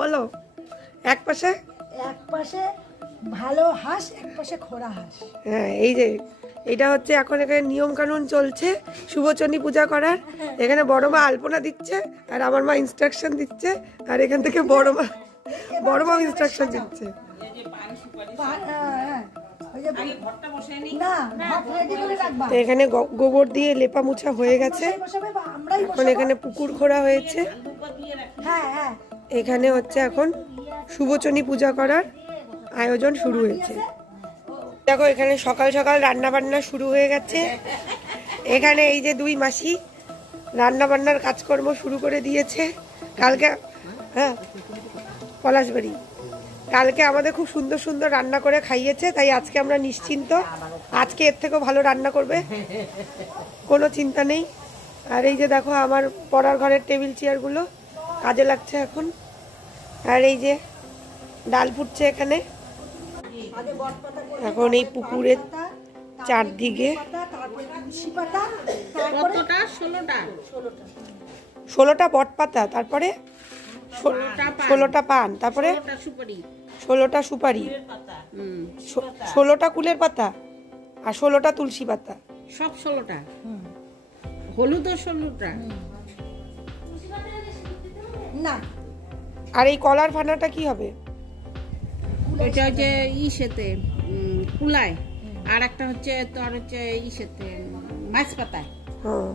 বলো এক পাশে ভালো হাঁস, এক পাশে খোড়া হাঁস। হ্যাঁ, এই যে এটা হচ্ছে এখন এখানে নিয়ম কানুন চলছে শুভচণ্ডী পূজা করার। এখানে বড় মা আলপনা দিচ্ছে আর আমার মা ইনস্ট্রাকশন দিচ্ছে, আর এখান থেকে বড় মা ইনস্ট্রাকশন দিচ্ছে। তো এখানে গোবর দিয়ে লেপা মুছা হয়ে গেছে। এখন এখানে পুকুর খোঁড়া হয়েছে। এখানে হচ্ছে এখন শুভচণ্ডী পূজা করার আয়োজন শুরু হয়েছে। দেখো এখানে সকাল সকাল রান্না বান্না শুরু হয়ে গেছে। এখানে এই যে দুই মাসি রান্না বান্নার কাজকর্ম শুরু করে দিয়েছে। কালকে পলাশবাড়ি কালকে আমাদের খুব সুন্দর সুন্দর রান্না করে খাইয়েছে, তাই আজকে আমরা নিশ্চিন্ত। আজকে এর থেকেও ভালো রান্না করবে, কোনো চিন্তা নেই। আর এই যে দেখো আমার পড়ার ঘরের টেবিল চেয়ারগুলো কাজে লাগছে এখন। আর এই যে ডাল ফুটছে এখানে। এখন এই পুকুরের চারদিকে 16টা বট পাতা, তারপরে 16টা পান, তারপরে 16টা সুপারি, 16টা কুলের পাতা আর 16টা তুলসী পাতা, সব 16টা। হলুদ 16টা না। আর এই কলার ফানাটা কি হবে? এটা হচ্ছে ইসেতে কুলায়, আর একটা হচ্ছে তোর হচ্ছে ইসেতে মাছ পাতায়। হ্যাঁ,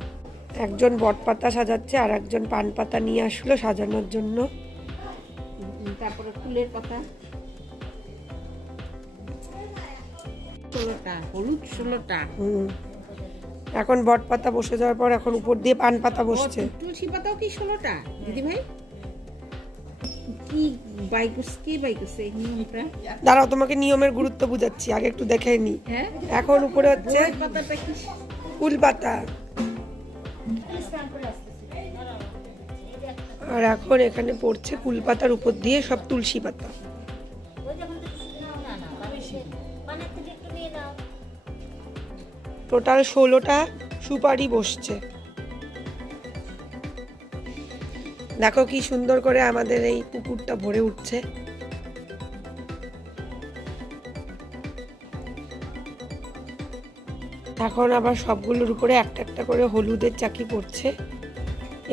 একজন বট পাতা সাজাচ্ছে আর একজন পান পাতা নিয়ে আসলো সাজানোর জন্য। তারপরে ফুলের পাতা 16টা, হলুদ 16টা। এখন বট পাতা বসে যাওয়ার পর এখন উপর দিয়ে পান পাতা বসছে। তুলসী পাতাও কি 16টা দিদি ভাই? কি বাইকুস এই নিয়মটা? দাঁড়াও, তোমাকে নিয়মের গুরুত্ব বুঝাচ্ছি, আগে একটু দেখে নি। এখন উপরে হচ্ছে পাতাটা কি? ফুল পাতা। আর এখন এখানে পড়ছে কুল পাতার উপর দিয়ে সব তুলসী পাতা। টোটাল 16টা সুপারি বসছে। দেখো কি সুন্দর করে আমাদের এই পুকুরটা ভরে উঠছে। এখন আবার সবগুলোর উপরে একটা একটা করে হলুদের চাকি পড়ছে।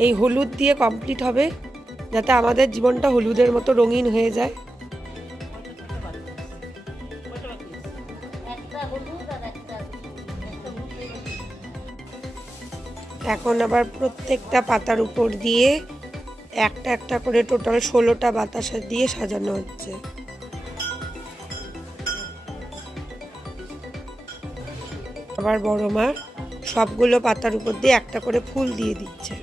এই হলুদ দিয়ে কমপ্লিট হবে, যাতে আমাদের জীবনটা হলুদের মতো রঙিন হয়ে যায়। এখন আবার প্রত্যেকটা পাতার উপর দিয়ে একটা একটা করে টোটাল 16টা বাতাসা দিয়ে সাজানো হচ্ছে। আবার বড় মা সবগুলো পাতার উপর দিয়ে একটা করে ফুল দিয়ে দিচ্ছে।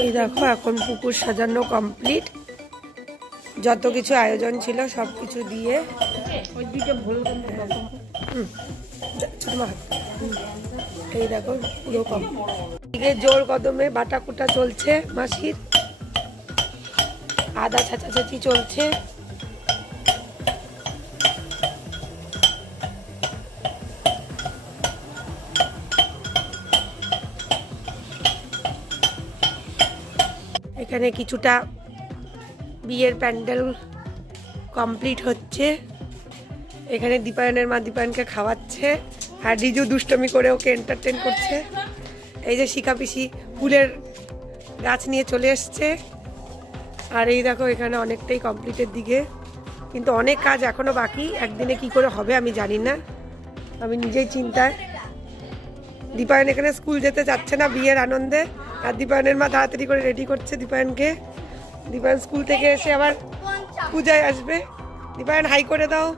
এই দেখো এখন পুকুর সাজানো কমপ্লিট। যত কিছু আয়োজন ছিল সবকিছু দিয়ে এই দেখো পুরো কমপ্লিট। জোর কদমে বাটা কুটা চলছে, মাসির আদা ছাঁচাছাঁচি চলছে। এখানে কিছুটা বিয়ের প্যান্ডেল কমপ্লিট হচ্ছে। এখানে দীপায়নের মা দীপায়নকে খাওয়াচ্ছে আর রিজু দুষ্টমি করে ওকে এন্টারটেন করছে। এই যে শিখা পিসি ফুলের গাছ নিয়ে চলে এসছে। আর এই দেখো এখানে অনেকটাই কমপ্লিটের দিকে, কিন্তু অনেক কাজ এখনো বাকি। একদিনে কি করে হবে আমি জানি না, আমি নিজেই চিন্তায়। দীপায়ন এখানে স্কুল যেতে চাচ্ছে না বিয়ের আনন্দে, আর দীপায়নের মা তাড়াতাড়ি করে রেডি করছে দীপায়নকে। দীপায়ন স্কুল থেকে এসে আবার পূজায় আসবে। দীপায়ন হাই করে দাও,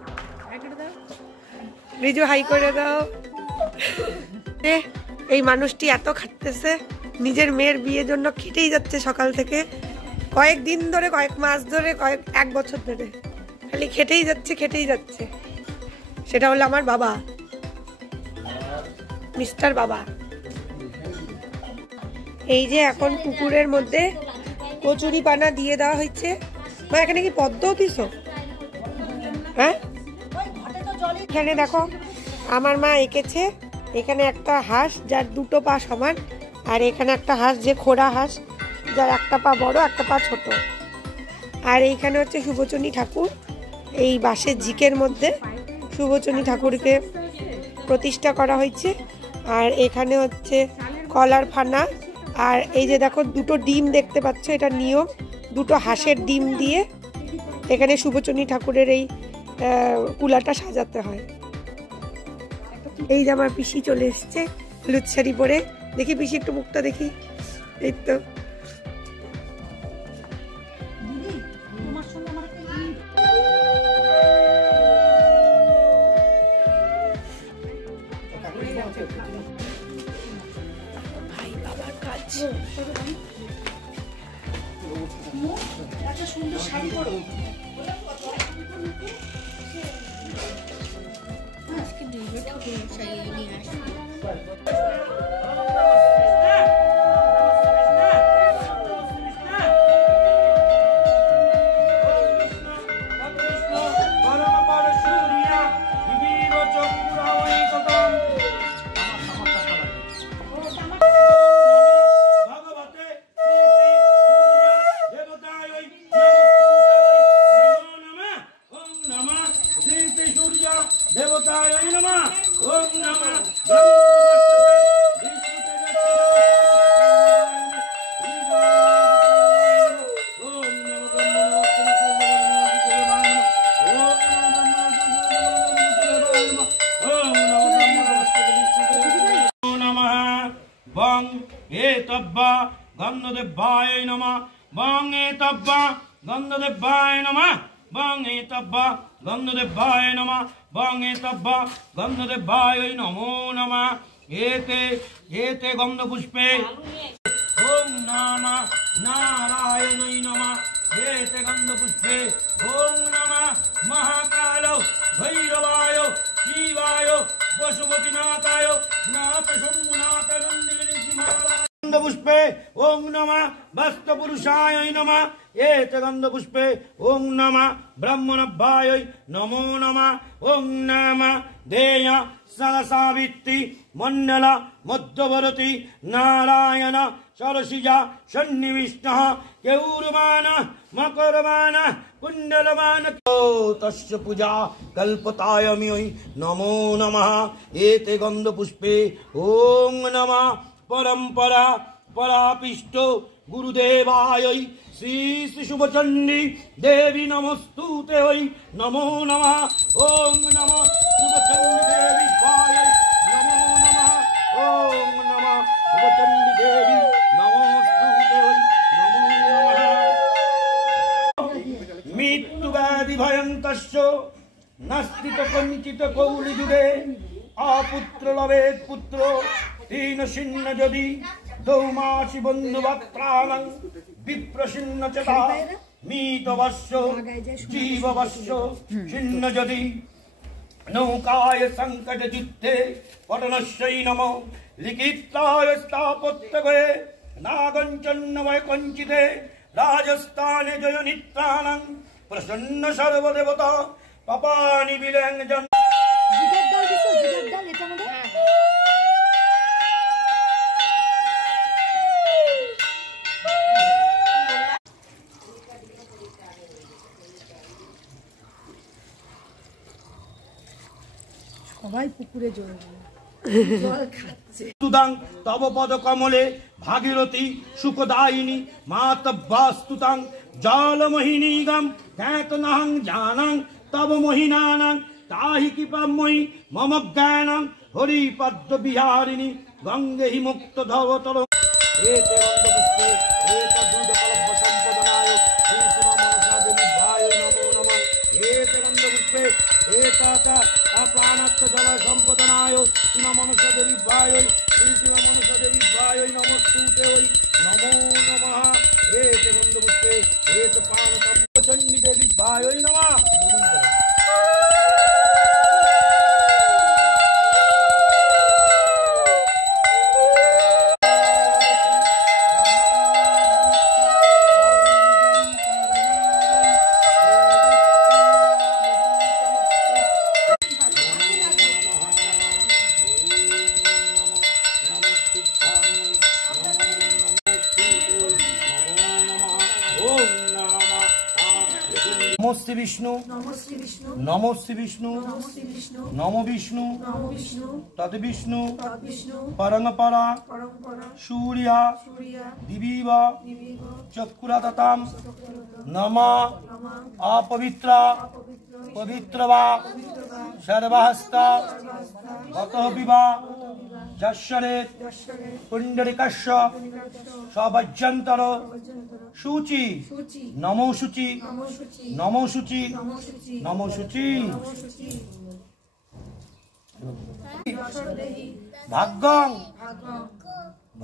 রিজু হাই করে দাও। এই মানুষটি এত খাটতেছে, নিজের মেয়ের বিয়ের জন্য খেটেই যাচ্ছে সকাল থেকে, কয়েকদিন ধরে, কয়েক মাস ধরে, এক বছর ধরে খালি খেটেই যাচ্ছে। সেটা হলো আমার বাবা, মিস্টার বাবা। এই যে এখন পুকুরের মধ্যে কচুরি পানা দিয়ে দেওয়া হয়েছে। মা এখানে কি পদ্মও দিছো? হ্যাঁ, এখানে দেখো আমার মা এঁকেছে এখানে একটা হাঁস যার দুটো পা সমান, আর এখানে একটা হাঁস যে খোড়া হাঁস যার একটা পা বড় একটা পা ছোট। আর এইখানে হচ্ছে শুভচণ্ডী ঠাকুর, এই বাঁশের ঝিকের মধ্যে শুভচণ্ডী ঠাকুরকে প্রতিষ্ঠা করা হয়েছে। আর এখানে হচ্ছে কলার ফানা, আর এই যে দেখো দুটো ডিম দেখতে পাচ্ছ, এটা নিয়ম, দুটো হাঁসের ডিম দিয়ে এখানে শুভচণ্ডী ঠাকুরের এই কুলাটা সাজাতে হয়। এই যে আমার পিসি চলে এসছে হলুদ শাড়ি পরে, দেখি পিসি একটু মুখটা দেখি, এই তো ভাই বাবার কাজ। এত সুন্দর শাড়ি পরো। আজকে দুইবার ঠাকুর সাজিয়ে নিয়ে আসবো। বং এতব্বা গন্ধদেবায় নমঃ, বং এতব্বা গন্ধদেবায় নমঃ, বং এতব্বা গন্ধদেবায় নমঃ, বং এতব্বা গন্ধদেবায় নমো নমঃ। এতে এতে গন্ধপুষ্পে ওম নমঃ নারায়ণায় নমঃ, এতে গন্ধপুষ্পে ওম নমঃ মহাকাল ভৈরবায় শিবায় পশুপতিনাথায় নাথ শম্ভুনাথ নন্দিনী গন্ধপুষ্পে ওং নমঃ বস্তপুরুষায় নমঃ, এতে গন্ধপুষ্পে ওং নমঃ ব্রহ্মণভ্যায় নমো নমঃ, ওং নমঃ দেয় সরসাবিত্তি মণ্ডল মধ্যবরতি নারায়ণ সরসিজা সন্নিবিষ্ট কেউরমান মকরমান কুণ্ডলমান তস্য পূজা কল্পতায়মি নমো নমঃ। এতে গন্ধপুষ্পে ওং নমঃ পরম্পরা পরাপিষ্ট গুরুদেবায় শ্রী শ্রী শুভচণ্ডী দেবী নমস্তুতে নমো নমঃ। ওং নমঃ শুভচণ্ডী দেবী নমো নমঃ, ওং নমঃ শুভচণ্ডী দেবী নমস্তুতে নমো নমঃ। মৃত্যুব্যাধি ভয়ন্তস্য নাস্তিত কঞ্চিত কৌলি যুগে অপুত্র লভেৎ পুত্র হীন শীর্ণ যদি দৌমাসি বন্ধুবত্রাণং বিপ্রশীর্ণ চেতা মৃতবস্য জীববস্য শীর্ণ যদি নৌকায় সংকট যুদ্ধে পটনস্যৈ নমো লিখিতায় স্থাপত্যগে নাগঞ্চন্ন বৈকঞ্চিতে রাজস্থানে জয় নিত্রাণং প্রসন্ন সর্বদেবতা পাপানি বিলেঞ্জন। জিগার ডাল দিছো, জিগার ডাল এটা আমাদের সবাই পুকুরে জল খাচ্ছে। তুদাং তব পদ কমলে ভাগীরথী সুখদায়িনী মাতব্যাস্তুতাং জলমোহিনীগম জ্ঞাতনাহং জানাং তব মোহিনানাং তাহি কৃপাময়ী মম জ্ঞানং হরিপদ্ম বিহারিণী গঙ্গে হি মুক্ত ধবতর। এতে গন্ধপুষ্পে এতদুদকলভ্য সম্পদনায় শ্রী শ্রী মনসা দেবী ভায় নমো নমঃ। এতে গন্ধপুষ্পে এতত অপ্রাণত্ব জল সম্পদনায় শ্রী মনসা দেবী ভায় শ্রী শ্রী মনসা দেবী ভায় নমস্তুতে নমো নমঃ। এতে গন্ধপুষ্পে এত প্রাণতম চণ্ডী দেবী ভায় নমঃ। নমস্তে বিষ্ণু নমস্তে বিষ্ণু নমো শ্রী বিষ্ণু নমস্তে বিষ্ণু নমো বিষ্ণু নম বিষ্ণু তদ বিষ্ণু তদ্বিষ্ণু পরঙ্পরা পরম্পরা সূর্যা সূর্যা দিবিব দিবিব চক্ষুরাততাম নমঃ অপবিত্রা পবিত্রবা সর্বহস্ত গতঃ বিবা যশ্বরে পুণ্ডরিকস্য সবজ্জন্তর শুচি শুচি নমো শুচি নমো শুচি নমো শুচি নমো শুচি নমো শুচি নমো শুচি যশোর দেহি ভাগ্যং ভাগ্যং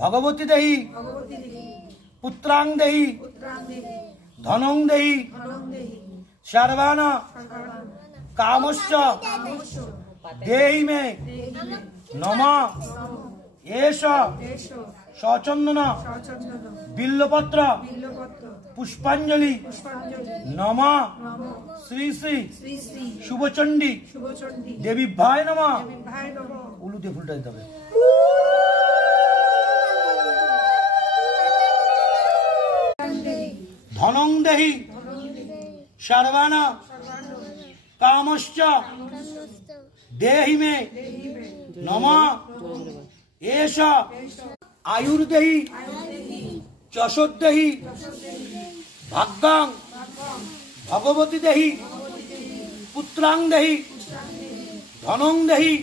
ভগবতী দেহি ভগবতী দেহি পুত্রাং দেহি পুত্রাং দেহি ধনং দেহি ধনং দেহি সর্বান সর্বাণ কামস্য কামস্য দেহি মে দেহি মে নমঃ এষ এষ সচন্দন সচন্দন বিল্লপত্র বিল্লপত্র পুষ্পাঞ্জলি পুষ্পাঞ্জলি নমঃ নম শ্রী শ্রী শ্রী শ্রী শুভচণ্ডী শুভচণ্ডী দেবী ভাই নমঃ ভাই নম উলু দিয়ে ফুলটা দিতে হবে ধনং দেহি সর্বান কামশ্চ দেহি মে নমঃ এষ আয়ুর্দেহি যশোদেহি ভাগ্যাং ভগবতী দেহি পুত্রাং দেহি ধনং দেহি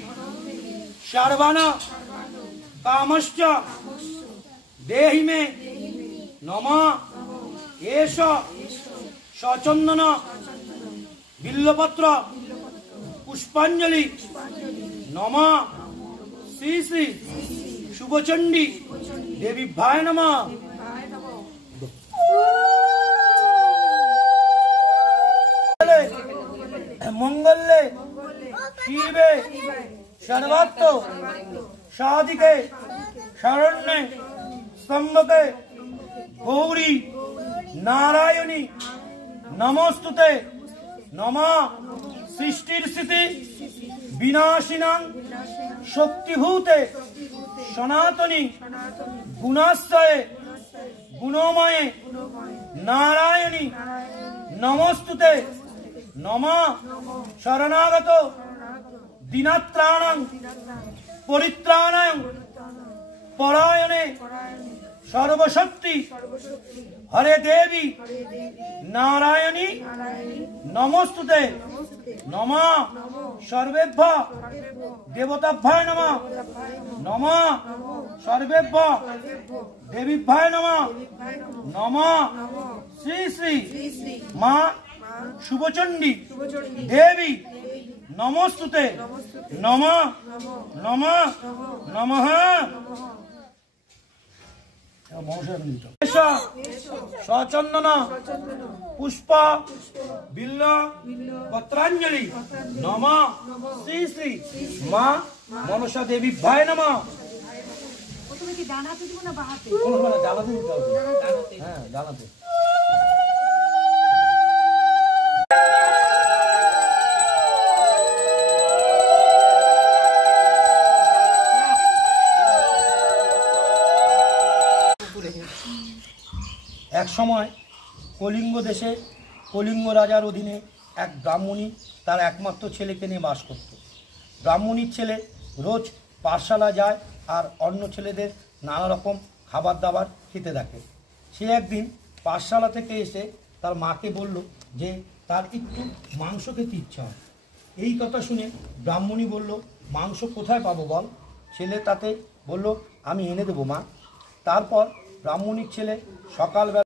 সর্বান কামশ্চ দেহি মে নমঃ এষ সচন্দন বিল্লপত্র পুষ্পাঞ্জলি নমঃ শ্রী শ্রী শুভচণ্ডী দেবী ভাই নমঃ মঙ্গলে শিবে সর্বাত্ম সাধিকে শরণ্যে স্তম্ভকে গৌরী নারায়ণী নমস্তুতে নমঃ সৃষ্টির স্থিতি বিনাশিনাং শক্তিভূতে সনাতনী গুণাশ্রয়ে গুণময়ে নারায়ণী নমস্তুতে নমঃ শরণাগত দীনাত্রাণাং পরিত্রাণায় পরায়ণে সর্বশক্তি হরে দেবী নারায়ণী নমস্তুতে নমঃ সর্বেভ্য দেবতাভ্যায় নমঃ নমঃ সর্বেভ্য দেবীভ্যায় নমঃ নমঃ শ্রী শ্রী মা শুভচণ্ডী দেবী নমস্তুতে নমঃ নমঃ নমঃ সচন্দন পুষ্প বিল্ল পত্রাঞ্জলি নমঃ শ্রী শ্রী মা মনসা দেবী ভাই নমঃ প্রথমে কি ডানাতে দিব না বাহাতে ডালাতে দিতে হবে হ্যাঁ ডালাতে এক সময় কলিঙ্গ দেশে কলিঙ্গ রাজার অধীনে এক ব্রাহ্মণী তার একমাত্র ছেলেকে নিয়ে বাস করত। ব্রাহ্মণীর ছেলে রোজ পাঠশালা যায় আর অন্য ছেলেদের নানা রকম খাবার দাবার খেতে দেখে। সে একদিন পাঠশালা থেকে এসে তার মাকে বলল যে তার একটু মাংস খেতে ইচ্ছা হয়। এই কথা শুনে ব্রাহ্মণী বলল, মাংস কোথায় পাবো বল? ছেলে তাতে বলল, আমি এনে দেবো মা। তারপর ব্রাহ্মণীর ছেলে সকালবেলা